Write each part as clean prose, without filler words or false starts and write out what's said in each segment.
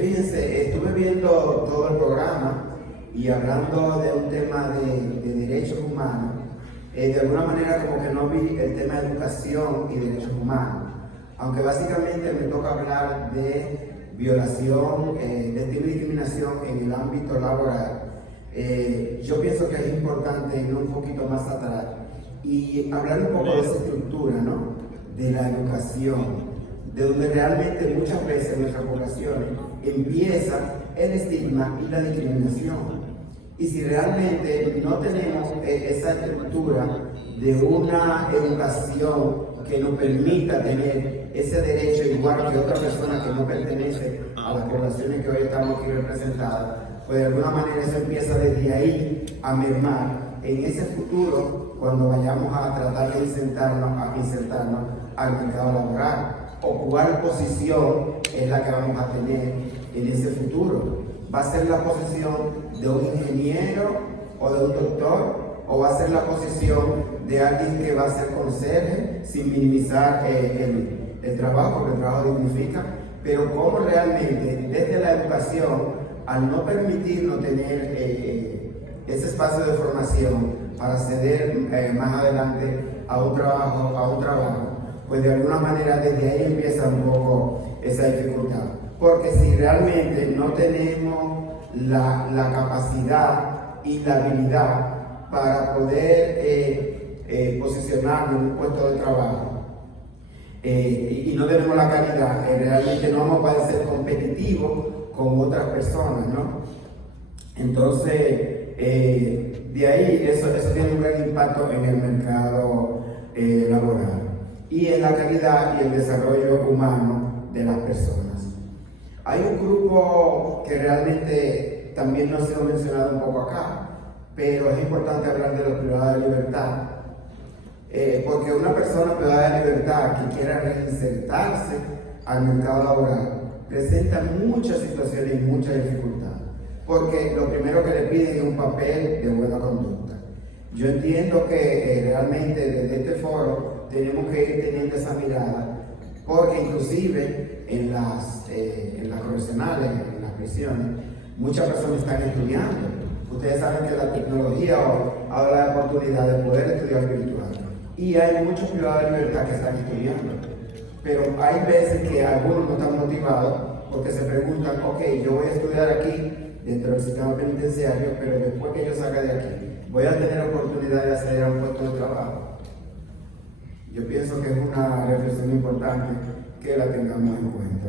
Fíjense, estuve viendo todo el programa y hablando de un tema de derechos humanos, de alguna manera como que no vi el tema de educación y derechos humanos, aunque básicamente me toca hablar de violación, de discriminación en el ámbito laboral. Yo pienso que es importante ir un poquito más atrás y hablar un poco de esa estructura, ¿no? De la educación, de donde realmente muchas veces en nuestras poblaciones empieza el estigma y la discriminación. Y si realmente no tenemos esa estructura de una educación que nos permita tener ese derecho igual que otra persona que no pertenece a las poblaciones que hoy estamos aquí representadas, pues de alguna manera eso empieza desde ahí a mermar en ese futuro cuando vayamos a tratar de insertarnos al mercado laboral, o cuál posición es la que vamos a tener en ese futuro. ¿Va a ser la posición de un ingeniero o de un doctor? ¿O va a ser la posición de alguien que va a ser conserje, sin minimizar el trabajo, porque el trabajo dignifica? Pero cómo realmente desde la educación, al no permitirnos tener ese espacio de formación para acceder más adelante a un trabajo, pues de alguna manera desde ahí empieza un poco esa dificultad. Porque si realmente no tenemos la capacidad y la habilidad para poder posicionarnos en un puesto de trabajo y no tenemos la calidad, realmente no vamos a poder ser competitivos con otras personas, ¿no? Entonces, de ahí eso tiene un gran impacto en el mercado laboral y en la calidad y el desarrollo humano de las personas. Hay un grupo que realmente también no ha sido mencionado un poco acá, pero es importante hablar de los privados de libertad, porque una persona privada de libertad que quiera reinsertarse al mercado laboral presenta muchas situaciones y muchas dificultades, porque lo primero que le piden es un papel de buena conducta. Yo entiendo que realmente desde este foro tenemos que ir teniendo esa mirada, porque inclusive en las correccionales, en las prisiones, muchas personas están estudiando. Ustedes saben que la tecnología ha dado la oportunidad de poder estudiar virtual. Y hay muchos privados de libertad que están estudiando. Pero hay veces que algunos no están motivados porque se preguntan, ok, yo voy a estudiar aquí dentro del sistema penitenciario, pero después que yo salga de aquí, voy a tener oportunidad de acceder a un puesto de trabajo. Yo pienso que es una reflexión importante que la tengamos en cuenta.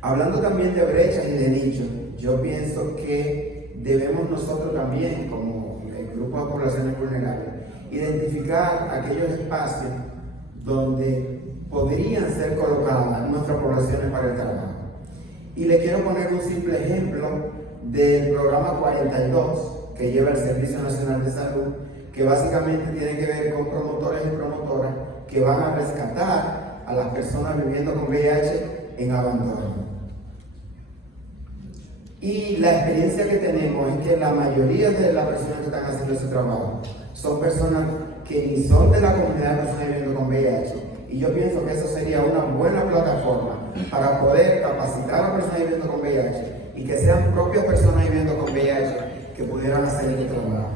Hablando también de brechas y de nichos, yo pienso que debemos nosotros también, como el grupo de poblaciones vulnerables, identificar aquellos espacios donde podrían ser colocadas nuestras poblaciones para el trabajo. Y le quiero poner un simple ejemplo del programa 42 que lleva el Servicio Nacional de Salud, que básicamente tiene que ver con promotores y promotoras que van a rescatar a las personas viviendo con VIH en abandono. Y la experiencia que tenemos es que la mayoría de las personas que están haciendo ese trabajo son personas que ni son de la comunidad de personas viviendo con VIH. Y yo pienso que eso sería una buena plataforma para poder capacitar a las personas viviendo con VIH y que sean propias personas viviendo con VIH que pudieran hacer el trabajo.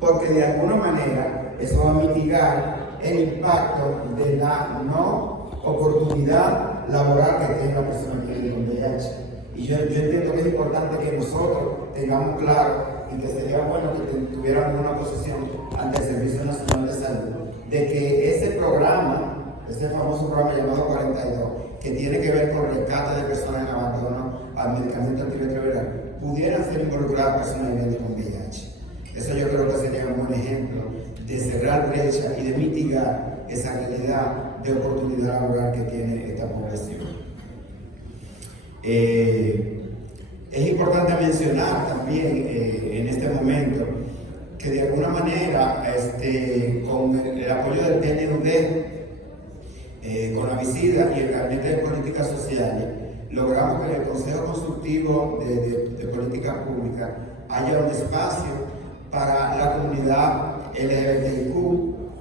Porque de alguna manera eso va a mitigar el impacto de la no oportunidad laboral que tiene la persona que vive con VIH. Y yo entiendo que es importante que nosotros tengamos claro y que sería bueno que tuviéramos una posición ante el Servicio Nacional de Salud de que ese programa, ese famoso programa llamado 42, que tiene que ver con rescate de personas en abandono al medicamento antirretroviral, pudieran ser involucradas personas viviendo con VIH. Eso yo creo que sería un buen ejemplo de cerrar brecha y de mitigar esa realidad de oportunidad laboral que tiene esta población. Es importante mencionar también en este momento que de alguna manera con el apoyo del PNUD, con la visita y el Gabinete de Políticas Sociales, logramos que en el Consejo Consultivo de Política Pública haya un espacio para la comunidad LGBTIQ,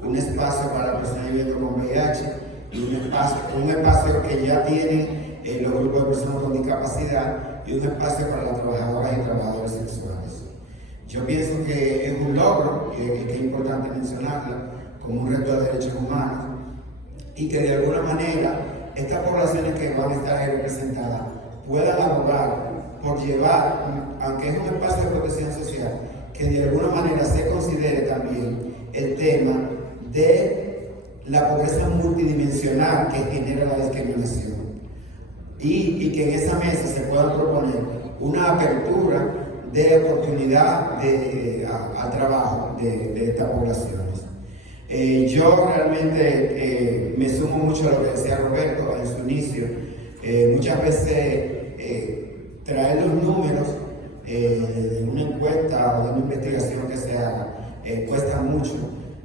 un espacio para las personas viviendo con VIH y un espacio que ya tiene los grupos de personas con discapacidad y un espacio para las trabajadoras y trabajadores sexuales. Yo pienso que es un logro, que es importante mencionarlo, como un reto de derechos humanos, y que de alguna manera estas poblaciones que van a estar ahí representadas puedan abogar por llevar, aunque es un espacio de protección social, que de alguna manera se considere también el tema de la pobreza multidimensional que genera la discriminación y que en esa mesa se pueda proponer una apertura de oportunidad al trabajo de estas poblaciones. Yo realmente me sumo mucho a lo que decía Roberto en su inicio. Muchas veces traer los números de una encuesta o de una investigación que se haga cuesta mucho,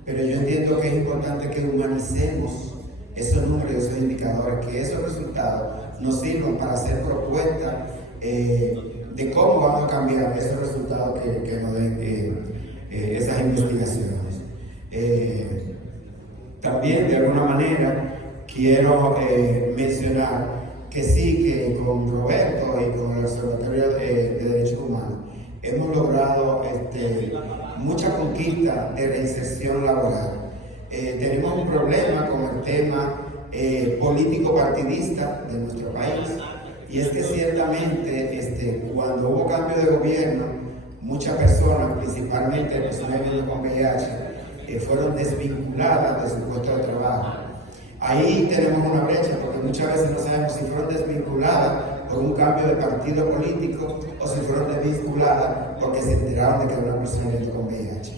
pero yo entiendo que es importante que humanicemos esos números, esos indicadores, que esos resultados nos sirvan para hacer propuestas de cómo vamos a cambiar esos resultados que nos den esas investigaciones. También de alguna manera quiero mencionar que sí, que con Roberto y con el Observatorio de Derechos Humanos hemos logrado mucha conquista de reinserción laboral. Tenemos un problema con el tema político partidista de nuestro país, y es que ciertamente cuando hubo cambio de gobierno, muchas personas, principalmente personas viviendo con VIH, fueron desvinculadas de su puesto de trabajo. Ahí tenemos una brecha, porque muchas veces no sabemos si fueron desvinculadas por un cambio de partido político o si fueron desvinculadas porque se enteraron de que una persona viviendo con VIH.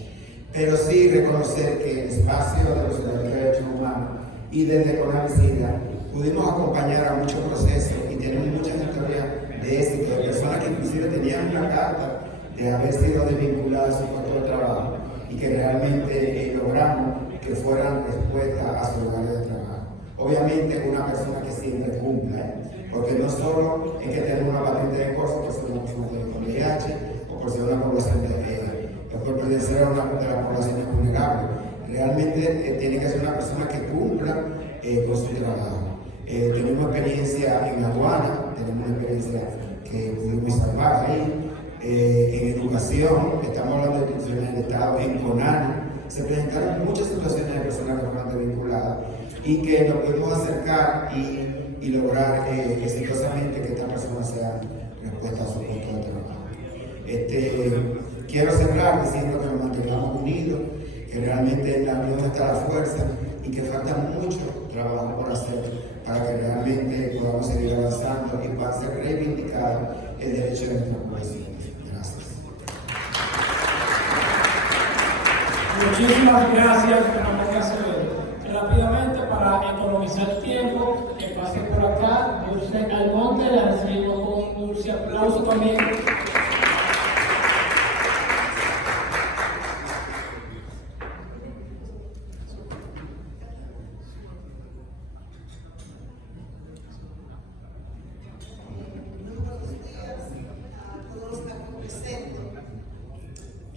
Pero sí reconocer que el espacio de los derechos humanos y desde CONAVISIDA pudimos acompañar a muchos procesos y tenemos muchas historias de éxito, de personas que inclusive tenían una carta de haber sido desvinculadas de su puesto de trabajo y que realmente logramos que fueran expuestas a su lugar de trabajo. Obviamente una persona que siempre cumpla, porque no solo es que tenemos una patente de curso por ser una persona con VIH o por ser una población por pertenecer a una de las poblaciones vulnerables. Realmente tiene que ser una persona que cumpla con su trabajo. Tenemos experiencia en aduana, tenemos una experiencia que pudimos salvar ahí. En educación, estamos hablando de instituciones del Estado, en CONANI, se presentaron muchas situaciones de personas que fueron desvinculadas y que nos pudimos acercar y lograr exitosamente que estas personas sean respuestas a su puesto de trabajo. Quiero cerrar diciendo que nos mantengamos unidos, que realmente en la unión está la fuerza y que falta mucho trabajo por hacer para que realmente podamos seguir avanzando y para ser reivindicado el derecho de nuestra población. Gracias. Muchísimas gracias, Fernando Acevedo. Rápidamente, para economizar el tiempo, que pase por acá, Dulce Almonte, la recibimos con un dulce aplauso también.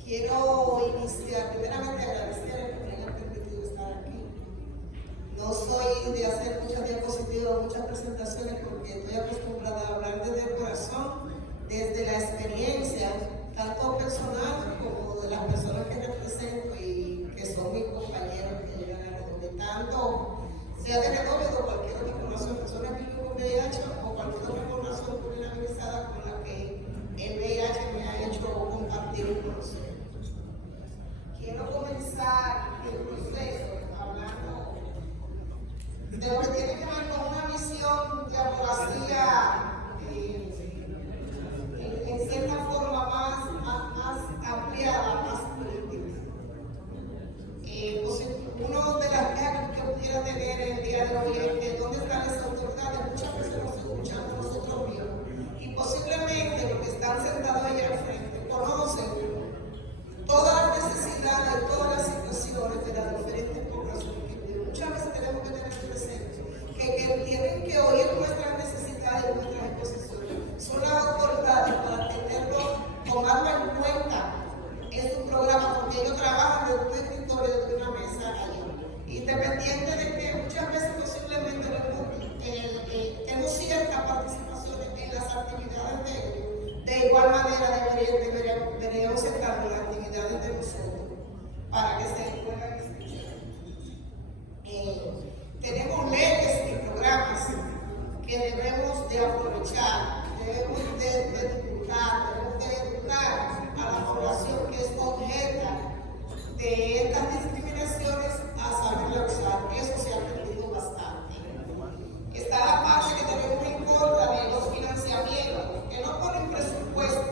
Quiero iniciar, primeramente agradecer por haber permitido estar aquí. No soy de hacer muchas diapositivas, muchas presentaciones, porque estoy acostumbrada a hablar desde el corazón, desde la debemos centrarnos en las actividades de nosotros para que se puedan escuchar. Tenemos leyes y programas que debemos de aprovechar, debemos de divulgar, debemos de educar a la población que es objeto de estas discriminaciones a saberla usar. Eso se ha perdido bastante. Está la parte que tenemos en contra de los financiamientos, que no ponen presupuesto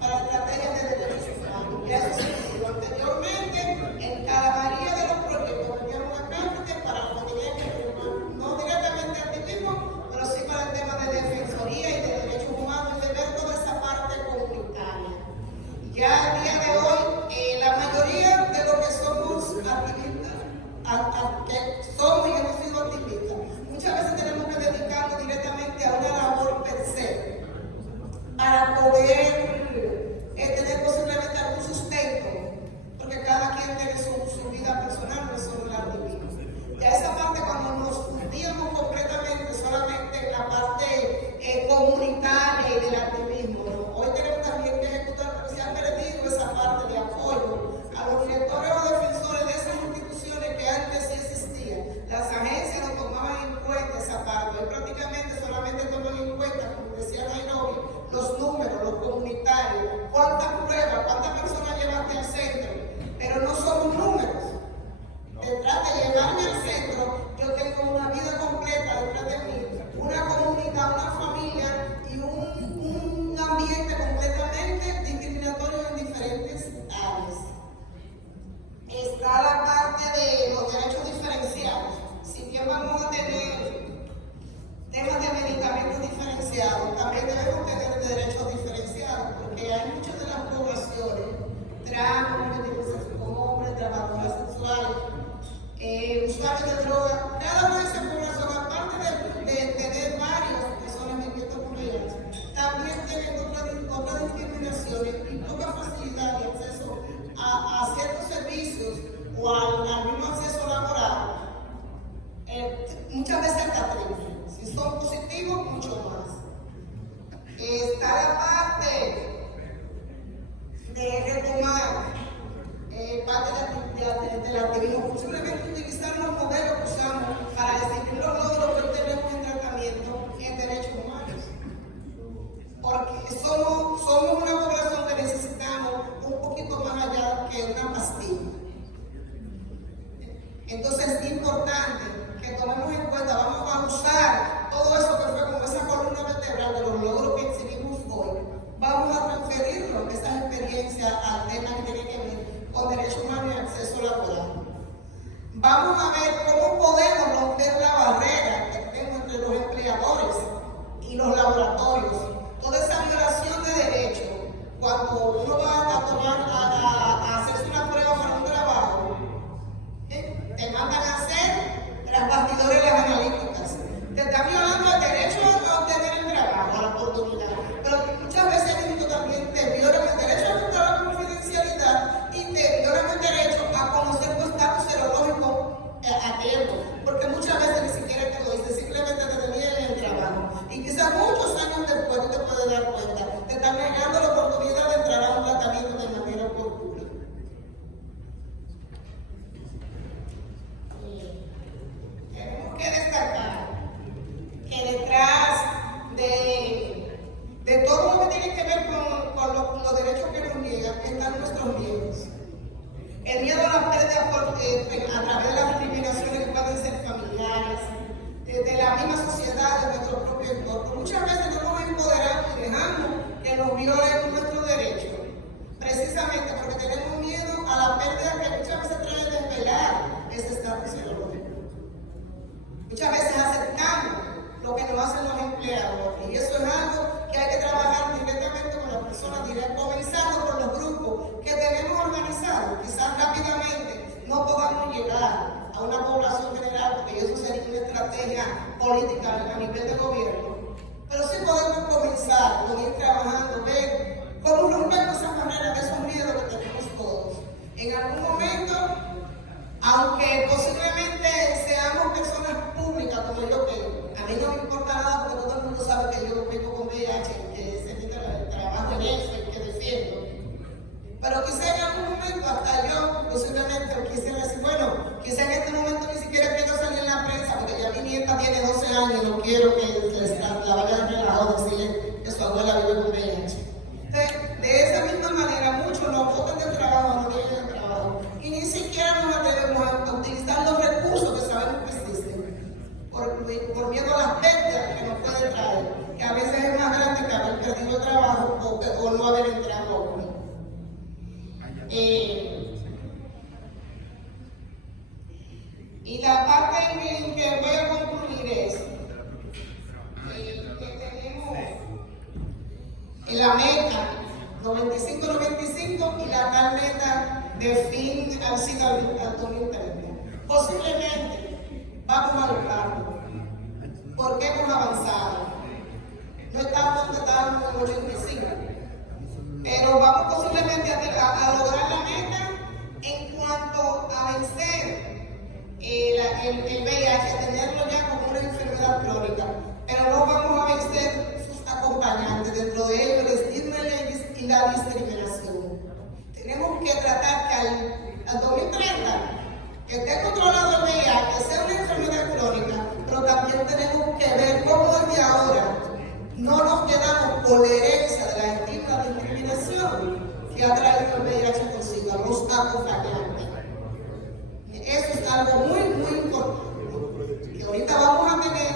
para estrategias de derechos humanos. Ya eso se dijo anteriormente, en cada mayoría de los proyectos metieron una parte para lo que tenían que ver, no directamente al activismo, pero sí para el tema de defensoría y de derechos humanos y de ver toda esa parte comunitaria. Ya el día de hoy, la mayoría de los que somos activistas, que somos y hemos sido activistas, muchas veces tenemos que dedicarnos directamente a una labor per se para poder tener posiblemente algún sustento, porque cada quien tiene su vida personal, no es solo el activismo. Ya esa parte, cuando nos fundíamos completamente solamente en la parte comunitaria y del activismo, ¿no? Hoy tenemos también que ejecutar, porque se ha perdido esa parte de apoyo a los directores o defensores de esas instituciones que antes sí existían. Las agencias no tomaban en cuenta esa parte, hoy prácticamente solamente toman en cuenta, como decía Nairobi, los números, los comunitarios, cuántas pruebas, cuántas personas llevaste al centro, pero no somos números. Detrás de llevarme al centro, yo tengo una vida completa detrás de mí, una comunidad, una familia y un ambiente completamente discriminatorio en diferentes áreas. Está la parte de los derechos diferenciados. Si bien vamos a tener temas de medicamentos diferenciados, también debemos tener derechos diferenciados, porque hay muchas de las poblaciones, trans, hombres, trabajadoras sexuales, usuarios de drogas, cada una de esas poblaciones, aparte de tener varias personas viviendo con ellas, también tienen otras discriminaciones y poca facilidad de acceso a ciertos servicios o al mismo acceso laboral. Muchas veces hasta 30. Si son positivos, mucho más. Está la parte de retomar parte del activismo, posiblemente utilizar los modelos que usamos para describir los logros que tenemos en tratamiento en derechos humanos. Porque somos una población que necesitamos un poquito más allá que una pastilla. Entonces es importante que tomemos en cuenta, vamos a usar todo eso que fue como esa columna vertebral de los logros que exhibimos hoy, vamos a transferirlo, esas experiencias, al tema que tiene que ver con derechos humanos y acceso laboral. Vamos a ver cómo podemos romper la barrera que tenemos entre los empleadores y los laboratorios. Toda esa violación de derechos, cuando uno va a hacerse una prueba para un trabajo, te mandan a hacer tras bastidores las analíticas. Te están violando el derecho a obtener el trabajo, a la oportunidad. Pero muchas veces también te violan el derecho a controlar la confidencialidad y te violan el derecho a conocer tu estatus serológico a tiempo. Porque muchas veces ni siquiera te lo dicen, simplemente te tenían en el trabajo. Y quizás muchos años después tú te puedes dar cuenta, te están negando la oportunidad de entrar a un tratamiento de manera oportuna. Tenemos que destacar que detrás de todo lo que tiene que ver con los derechos que nos niegan están nuestros miedos. El miedo a la pérdida a través de las discriminaciones que pueden ser familiares, de la misma sociedad, de nuestro propio entorno. Muchas veces no nos empoderamos y dejamos que nos violen nuestros derechos, precisamente porque tenemos miedo a la pérdida que muchas veces trae desvelar ese estatus serológico. Muchas veces aceptamos lo que nos hacen los empleadores, y eso es algo que hay que trabajar directamente con las personas, comenzando con los grupos que tenemos organizados. Quizás rápidamente no podamos llegar a una población general, porque eso sería una estrategia política a nivel de gobierno, pero sí podemos comenzar con ir trabajando, ver cómo rompemos esas barreras, esos miedos que tenemos todos. En algún momento, aunque posiblemente seamos personas públicas como yo que a mí no me importa nada porque todo el mundo sabe que yo vengo con VIH, que se quita el trabajo en eso y que defiendo. Quizá en este momento ni siquiera quiero salir en la prensa porque ya mi nieta tiene 12 años y no quiero que la vayan a relajar decirle que su abuela vive con VIH. Entonces, de esa misma manera, muchos nos botan del trabajo, no vienen del trabajo y ni siquiera nos atrevemos a utilizar los recursos que sabemos que existen por miedo a las pérdidas que nos puede traer, que a veces es más grande que haber perdido el trabajo o no haber entrado a uno. Y la parte en que voy a concluir es que tenemos la meta 95-95 y la tal meta de fin al SIDA al 2030. Posiblemente vamos a lograrlo porque hemos avanzado. No estamos donde estábamos en el 85, pero vamos posiblemente a lograr la meta en cuanto a vencer el VIH, a tenerlo ya como una enfermedad crónica, pero no vamos a vencer sus acompañantes, dentro de ellos el estigma y la discriminación. Tenemos que tratar que al 2030 que esté controlado el VIH, que sea una enfermedad crónica, pero también tenemos que ver cómo desde ahora no nos quedamos con la herencia de la estigma y la discriminación que ha traído el VIH consigo, los acompañantes. Eso es algo muy, muy importante, que ahorita vamos a tener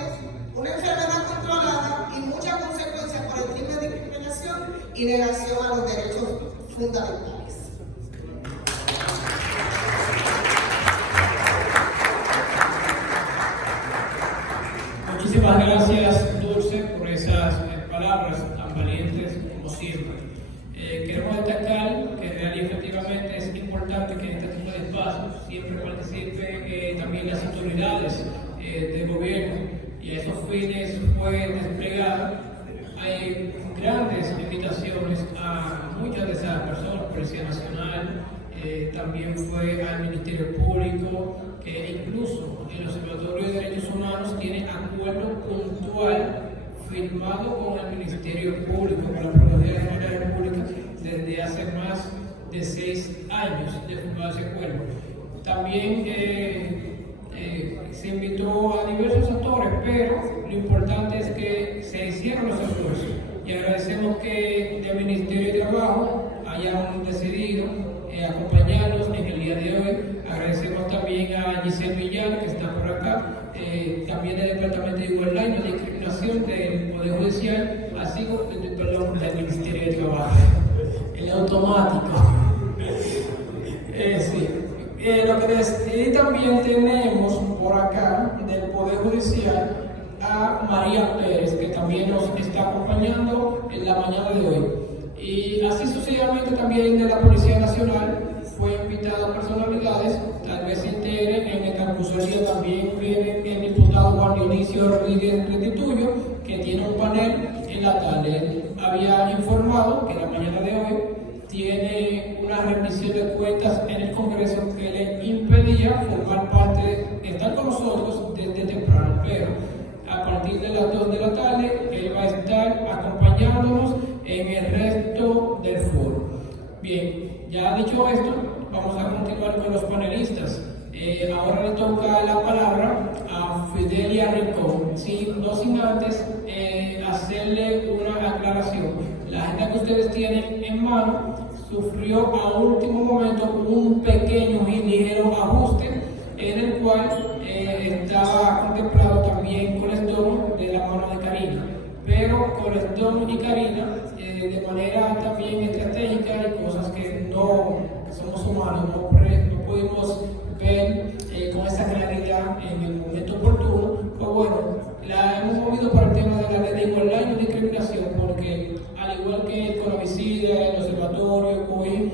una enfermedad controlada y muchas consecuencias por el crimen de discriminación y negación a los derechos fundamentales. Muchísimas gracias, Dulce, por esas palabras tan valientes como siempre. Queremos destacar que real y efectivamente es importante que en este tipo de espacios siempre participen también las autoridades del gobierno, y a esos fines fue desplegada grandes invitaciones a muchas de esas personas, Policía Nacional, también fue al Ministerio Público, que incluso el Observatorio de Derechos Humanos tiene acuerdo puntual firmado con el Ministerio Público, con la Procuraduría General de la República, desde hace más de 6 años de firmado ese acuerdo. También se invitó a diversos actores, pero lo importante es que se hicieron los esfuerzos, y agradecemos que del Ministerio de Trabajo hayan decidido acompañarnos en el día de hoy. Agradecemos también a Giselle Millán, que está por acá, también del Departamento de Igualdad y No Discriminación del Poder Judicial, así como del Ministerio de Trabajo. El automático. Sí. Y también tenemos por acá del Poder Judicial a María Pérez, que también nos está acompañando en la mañana de hoy. Y así sucesivamente también de la Policía Nacional fue invitada personalidades, tal vez se enteren, en el transcurso del día también viene el diputado Juan Dionisio Rodríguez Restituyo, que tiene un panel en la tarde. Él había informado que la mañana de hoy tiene una rendición de cuentas en el Congreso que le impedía formar parte, estar con nosotros desde temprano, pero a partir de las 2 de la tarde él va a estar acompañándonos en el resto del foro. Bien, ya dicho esto, vamos a continuar con los panelistas. Ahora le toca la palabra a Fidelia Rincón, no sin antes hacerle una aclaración. La agenda que ustedes tienen en mano sufrió a último momento un pequeño y ligero ajuste, en el cual estaba contemplado también Corazón de la mano de Karina, pero Corazón y Karina de manera también estratégica y cosas que no somos humanos, no pudimos ver con esa claridad en el momento oportuno. Pues bueno, la hemos movido para el tema de la ley de igualdad y no discriminación, porque al igual que el Conavicida, el Observatorio, COI,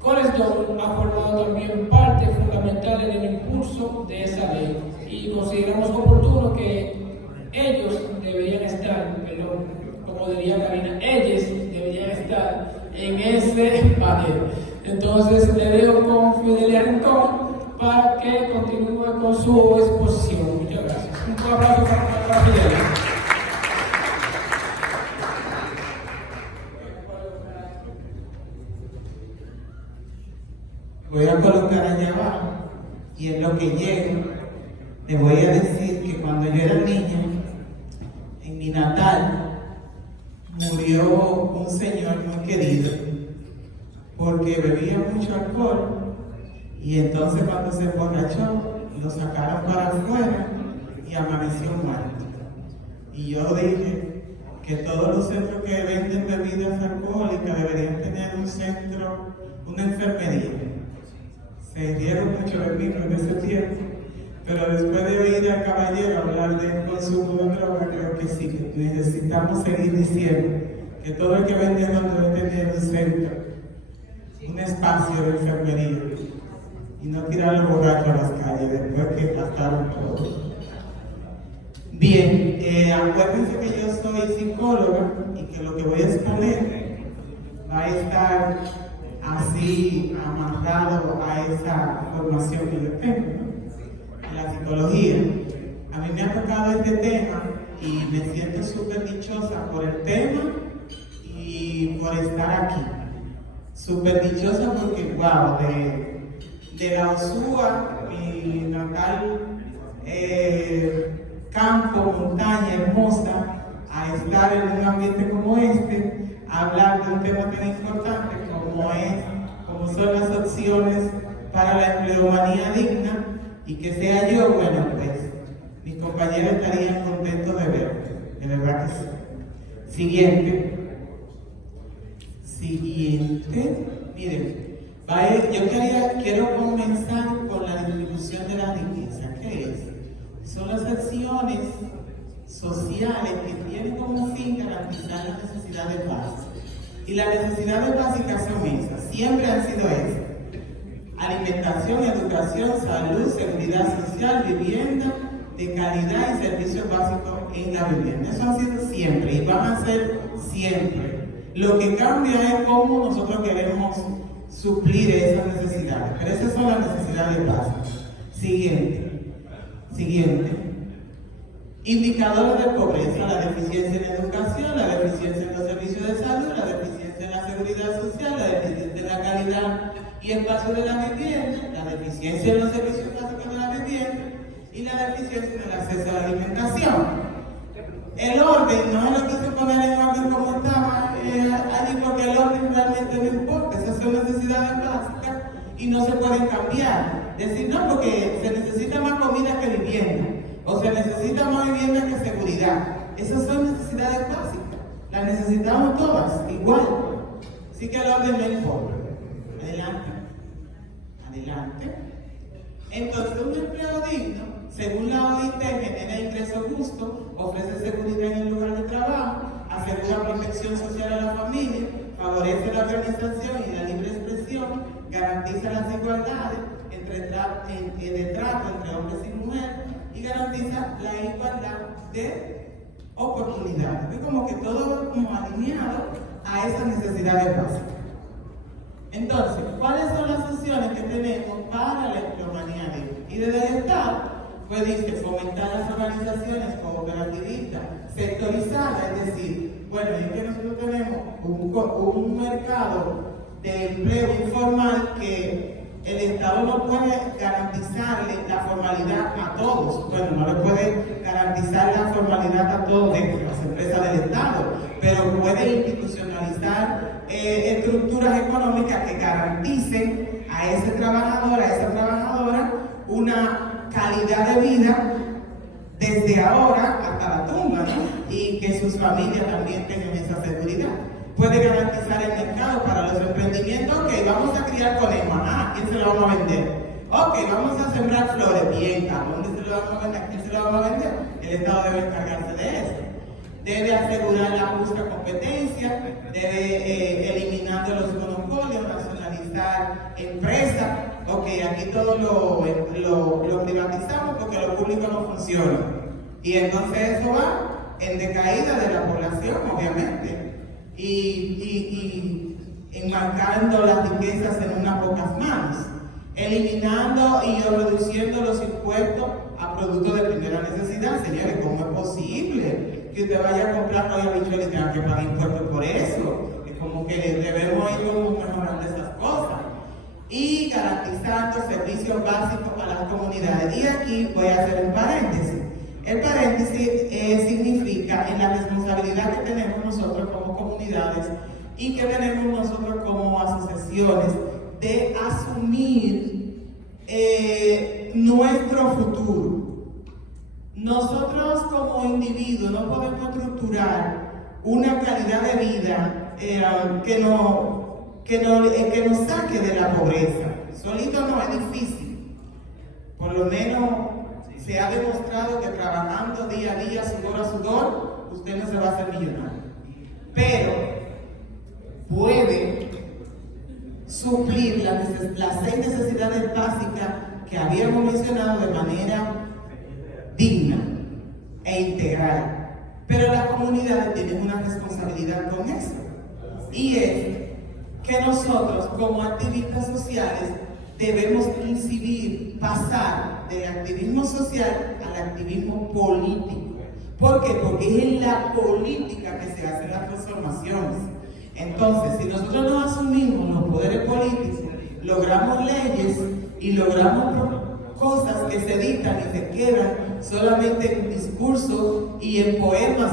Corazón ha formado también parte fundamental en el impulso de esa ley, y consideramos oportuno que ellos deberían estar, como diría Karina, ellos deberían estar en ese panel. Entonces le dejo con Fidelia Rincón para que continúe con su exposición. Muchas gracias. Un abrazo para Fidelia. voy a colocar allá abajo y en lo que llegue le voy a decir que cuando yo era niña, en mi natal, murió un señor muy querido porque bebía mucho alcohol y entonces cuando se emborrachó lo sacaron para afuera y amaneció muerto. Y yo dije que todos los centros que venden bebidas alcohólicas deberían tener un centro, una enfermería. Se rieron mucho de mí en ese tiempo, pero después de oír al caballero hablar del consumo de droga, creo que sí, que necesitamos seguir diciendo que todo el que vende alcohol debe tener un centro, un espacio de enfermería y no tirar los borrachos a las calles después que gastaron todo. Bien, acuérdense que yo soy psicóloga y que lo que voy a exponer va a estar así amarrado a esa formación que yo tengo, ¿no? En la psicología. A mí me ha tocado este tema y me siento súper dichosa por el tema y por estar aquí. Súper dichosa porque, wow, de la Osúa, mi natal campo, montaña hermosa, a estar en un ambiente como este, a hablar de un tema tan importante como son las opciones para la empleomanía digna, y que sea yo, bueno, pues mis compañeros estarían contentos de verlo, de verdad que sí. Siguiente, miren, quiero comenzar con la distribución de la riqueza. ¿Qué es? Son las acciones sociales que tienen como fin garantizar las necesidades básicas. Y las necesidades básicas son esas, siempre han sido esas: alimentación, educación, salud, seguridad social, vivienda de calidad y servicios básicos en la vivienda. Eso han sido siempre y van a ser siempre. Lo que cambia es cómo nosotros queremos suplir esas necesidades, pero esas son las necesidades básicas. Siguiente. Indicadores de pobreza: la deficiencia en educación, la deficiencia en los servicios de salud, la deficiencia en la seguridad social, la deficiencia en la calidad y espacio de la vivienda, la deficiencia en los servicios básicos de la vivienda y la deficiencia en el acceso a la alimentación. El orden no es lo que se pone en orden como estaba allí, porque el orden realmente no importa. Esas son necesidades básicas y no se pueden cambiar. Decir, no, porque se necesita más comida que vivienda, o se necesita más vivienda que seguridad. Esas son necesidades básicas, las necesitamos todas igual. Así que el orden no importa. Adelante. Entonces, un empleo digno, según la OIT, genera ingresos justos, ofrece seguridad en el lugar de trabajo, asegura protección social a la familia, favorece la organización y la libre expresión, garantiza las igualdades de trato entre hombres y mujeres y garantiza la igualdad de oportunidades. Es como que todo va como alineado a esas necesidades básicas. Entonces, ¿cuáles son las opciones que tenemos para la empleomanía digna? Y desde el Estado, pues dice fomentar las organizaciones cooperativistas sectorizadas, es decir, bueno, es que nosotros tenemos un mercado de empleo informal que el Estado no puede garantizarle la formalidad a todos. Bueno, no le puede garantizar la formalidad a todos dentro de las empresas del Estado, pero puede institucionalizar estructuras económicas que garanticen a ese trabajador, a esa trabajadora, una calidad de vida desde ahora hasta la tumba, ¿no? Y que sus familias también tengan esa seguridad. Puede garantizar el mercado para los emprendimientos. Ok, vamos a criar conejos. ¿A quién se lo vamos a vender? Ok, vamos a sembrar flores. Bien, ¿a dónde se lo vamos a vender? ¿A quién se lo vamos a vender? El Estado debe encargarse de eso. Debe asegurar la justa competencia, debe eliminando los monopolios, nacionalizar empresas. Ok, aquí todo lo privatizamos porque lo público no funciona. Y entonces eso va en decaída de la población, obviamente. Y enmarcando las riquezas en unas pocas manos, eliminando y reduciendo los impuestos a productos de primera necesidad. Señores, ¿cómo es posible que usted vaya a comprar pollo habichuela y tenga que pagar impuestos por eso? Es como que debemos ir mejorando esas cosas y garantizar básico a las comunidades. Y aquí voy a hacer un paréntesis. El paréntesis significa en la responsabilidad que tenemos nosotros como comunidades y que tenemos nosotros como asociaciones de asumir nuestro futuro. Nosotros como individuos no podemos estructurar una calidad de vida que nos saque de la pobreza. Solito no es difícil. Por lo menos se ha demostrado que trabajando día a día, sudor a sudor, usted no se va a hacer millonario. Pero puede suplir las 6 necesidades básicas que habíamos mencionado de manera digna e integral. Pero las comunidades tienen una responsabilidad con eso. Y es que nosotros, como activistas sociales, debemos incidir, pasar del activismo social al activismo político. ¿Por qué? Porque es en la política que se hacen las transformaciones. Entonces, si nosotros no asumimos los poderes políticos, logramos leyes y logramos cosas que se dictan y se quedan solamente en discursos y en poemas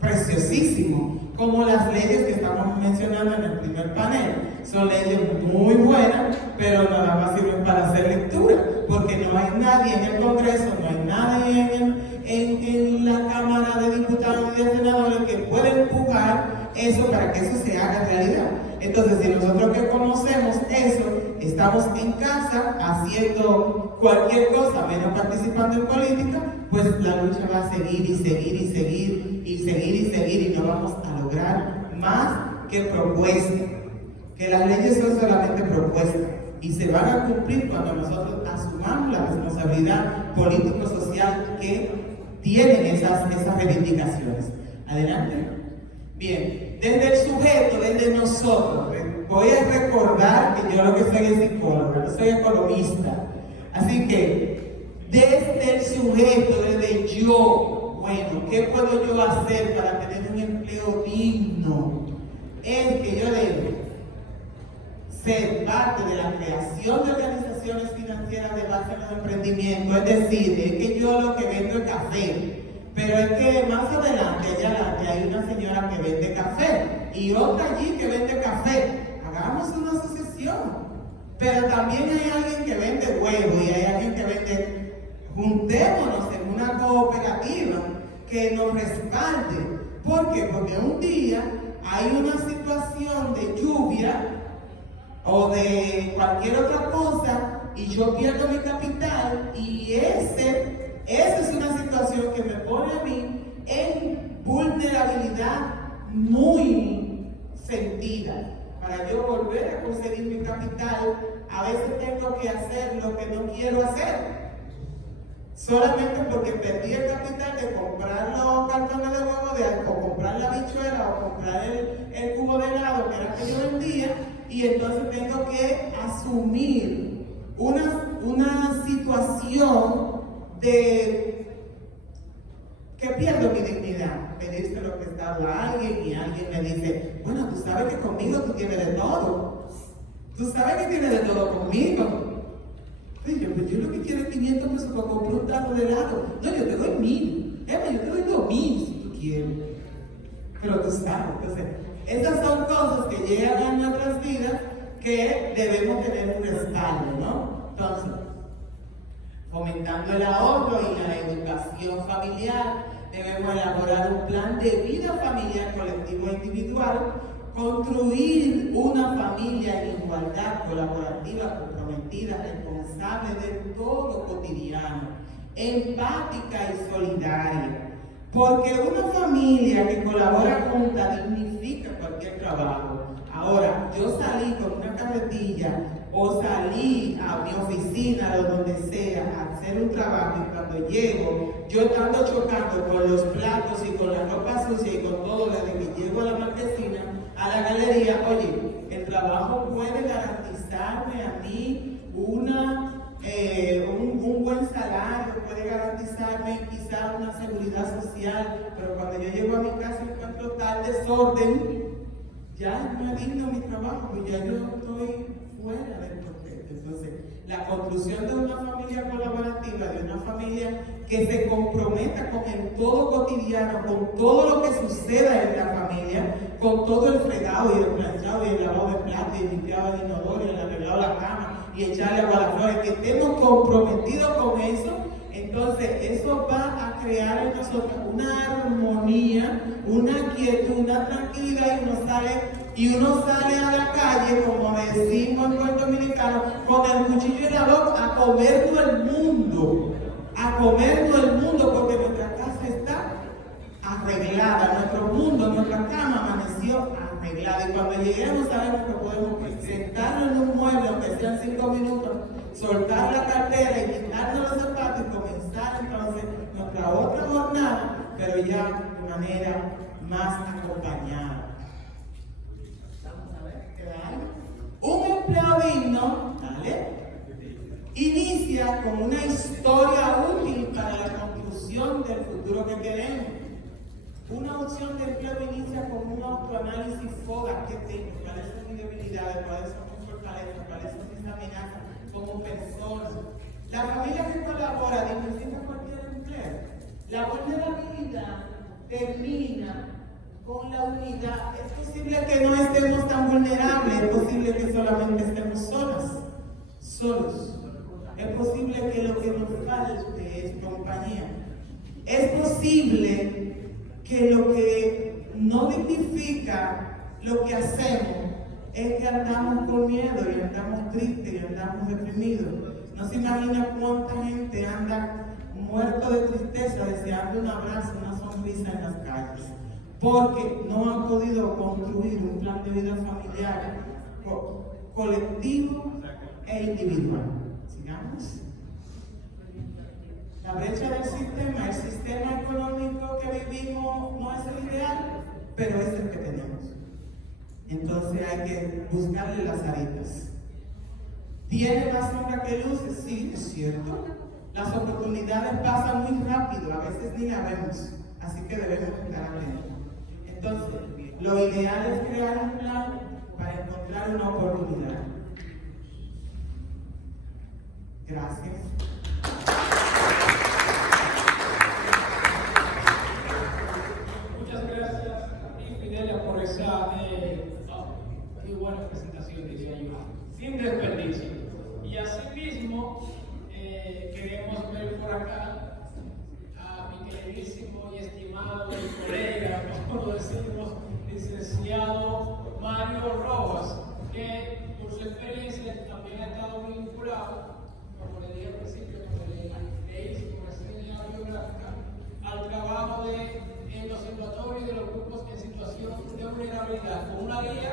preciosísimos, como las leyes que estamos mencionando en el primer panel. Son leyes muy buenas, pero nada más sirven para hacer lectura, porque no hay nadie en el Congreso, no hay nadie en la Cámara de Diputados y de Senadores que pueda empujar eso para que eso se haga realidad. Entonces, si nosotros que conocemos eso, estamos en casa haciendo cualquier cosa, menos participando en política, pues la lucha va a seguir y seguir y seguir y seguir y seguir y no vamos a lograr más que propuestas. Que las leyes son solamente propuestas y se van a cumplir cuando nosotros asumamos la responsabilidad político-social que tienen esas reivindicaciones. Adelante. Bien, desde el sujeto, desde nosotros, voy a recordar que yo lo que soy es psicóloga, no soy economista. Así que, desde el sujeto, desde yo, bueno, ¿qué puedo yo hacer para tener un empleo digno? Es que yo debo ser parte de la creación de organizaciones financieras de base en los emprendimientos, es decir, es que yo lo que vendo es café. Pero es que más adelante, allá adelante, hay una señora que vende café y otra allí que vende café. Hagamos una asociación. Pero también hay alguien que vende huevo y hay alguien que vende. Juntémonos en una cooperativa que nos respalde. ¿Por qué? Porque un día hay una situación de lluvia o de cualquier otra cosa y yo pierdo mi capital y esa es una situación que me pone a mí en vulnerabilidad muy sentida. Para yo volver a conseguir mi capital, a veces tengo que hacer lo que no quiero hacer. Solamente porque perdí el capital de comprar los cartones de huevo, o comprar la bichuela, o comprar el cubo de helado que era que yo vendía, y entonces tengo que asumir una situación de que pierdo mi dignidad, pedirse lo prestado a alguien y alguien me dice, bueno, tú sabes que conmigo tú tienes de todo, tú sabes que tienes de todo conmigo. Oye, pues yo lo que quiero es 500 pesos para comprar un tarro de helado. No, yo te doy 1000, yo te doy 2000 si tú quieres, pero tú sabes. Entonces, esas son cosas que llegan a nuestras vidas que debemos tener un respaldo, ¿no? Entonces, fomentando el ahorro y la educación familiar, debemos elaborar un plan de vida familiar colectivo e individual, construir una familia en igualdad, colaborativa, comprometida, responsable de todo cotidiano, empática y solidaria. Porque una familia que colabora junta dignifica cualquier trabajo. Ahora, yo salí con una carretilla o salí a mi oficina o donde sea a hacer un trabajo y cuando llego, yo estando chocando con los platos y con la ropa sucia y con todo desde que llego a la marquesina, a la galería, oye, el trabajo puede garantizarme a mí un buen salario, puede garantizarme quizá una seguridad social, pero cuando yo llego a mi casa y encuentro tal desorden, ya no es digno mi trabajo, pues ya yo estoy fuera del proceso. Entonces, la construcción de una familia colaborativa, de una familia que se comprometa con el todo cotidiano, con todo lo que suceda en la familia, con todo el fregado y el planchado y el lavado de platos y el limpiado del inodoro y el arreglado de la cama y echarle agua a las flores, que estemos comprometidos con eso. Entonces, eso va a crear en nosotros una armonía, una quietud, una tranquilidad, y uno sale a la calle, como decimos en Puerto Dominicano, con el cuchillo en la boca a comernos el mundo, porque nuestra casa está arreglada, nuestro mundo, nuestra cama amaneció arreglada, y cuando lleguemos sabemos que podemos sentarnos en un mueble, aunque sean 5 minutos, soltar la cartera y quitarnos los zapatos y comenzar entonces nuestra otra jornada, pero ya de manera más acompañada. Un empleo digno, ¿vale?, inicia con una historia útil para la construcción del futuro que queremos. Una opción de empleo inicia con un autoanálisis FODA. ¿Qué tengo? ¿Cuáles son mis debilidades? ¿Cuáles son mis fortalezas? ¿Cuáles son mis amenazas como persona? La familia que colabora necesita cualquier empleo. La vulnerabilidad termina con la unidad. Es posible que no estemos tan vulnerables, es posible que solamente estemos solos. Es posible que lo que nos falte es compañía. Es posible que lo que no dignifica lo que hacemos es que andamos con miedo y andamos tristes y andamos deprimidos. No se imagina cuánta gente anda muerto de tristeza deseando un abrazo, una sonrisa en las calles, porque no han podido construir un plan de vida familiar colectivo e individual. Sigamos. La brecha del sistema, el sistema económico que vivimos no es el ideal, pero es el que tenemos. Entonces hay que buscarle las aretas. ¿Tiene más sombra que luces? Sí, es cierto. Las oportunidades pasan muy rápido, a veces ni las vemos, así que debemos estar atentos. Entonces, lo ideal es crear un plan para encontrar una oportunidad. Gracias. Muchas gracias, Fidelia, por esa muy buena presentación, diría yo, sin desperdicio. Y asimismo, queremos ver por acá a mi queridísimo y estimado colega, como lo decimos, licenciado Mario Rojas, que por su experiencia también ha estado vinculado, como le dije al principio, cuando le hice una reseña biográfica, al trabajo en los observatorios de los grupos en situación de vulnerabilidad, con una guía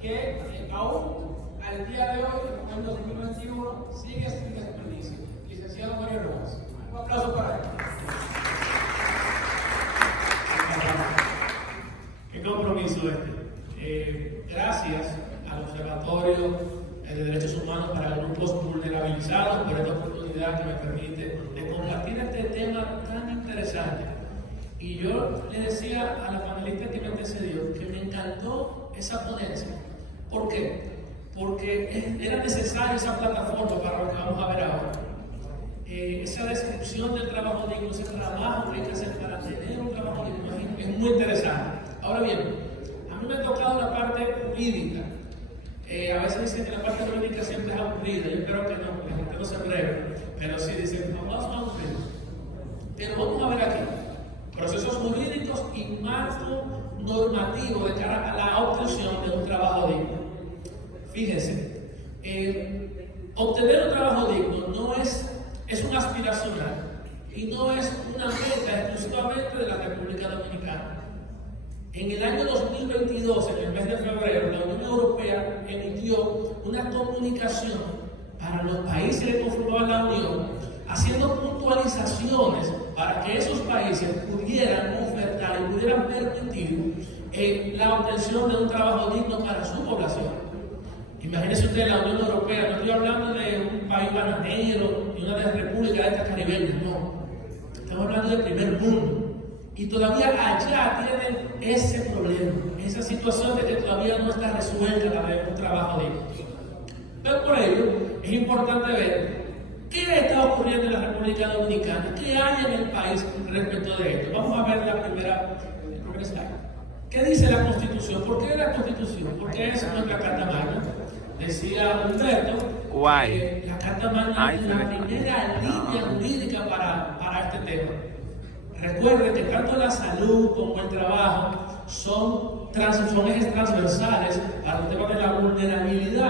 que aún al día de hoy, en 2021, sigue sin desperdicio. Licenciado Mario Rojas. Un aplauso para él. Qué compromiso gracias al Observatorio de Derechos Humanos para Grupos Vulnerabilizados por esta oportunidad que me permite de compartir este tema tan interesante. Y yo le decía a la panelista que me antecedió que me encantó esa ponencia. ¿Por qué? Porque era necesaria esa plataforma para lo que vamos a ver ahora. Esa descripción del trabajo digno, ese trabajo que hay que hacer para tener un trabajo digno es muy interesante. Ahora bien, a mí me ha tocado la parte jurídica. A veces dicen que la parte jurídica siempre es aburrida. Yo espero que no, que la gente no se breve. Pero sí dicen, no, vamos a aburrir. Pero vamos a ver aquí. Procesos jurídicos y marco normativo de cara a la obtención de un trabajo digno. Fíjense, obtener un trabajo digno no es un aspiracional y no es una meta exclusivamente de la República Dominicana. En el año 2022, en el mes de febrero, la Unión Europea emitió una comunicación para los países que conformaban la Unión, haciendo puntualizaciones para que esos países pudieran ofertar y pudieran permitir la obtención de un trabajo digno para su población. Imagínense ustedes la Unión Europea, no estoy hablando de un país bananero ni una de las repúblicas de estas caribeñas, no. Estamos hablando del primer mundo. Y todavía allá tienen ese problema, esa situación de que todavía no está resuelta la de un trabajo digno. Pero por ello es importante ver qué está ocurriendo en la República Dominicana, qué hay en el país respecto de esto. Vamos a ver el primer slide. ¿Qué dice la Constitución? ¿Por qué la Constitución? Porque es nuestra Carta Magna. Decía Humberto, la Carta Magna es la primera línea jurídica para este tema. Recuerden que tanto la salud como el trabajo son ejes transversales para el tema de la vulnerabilidad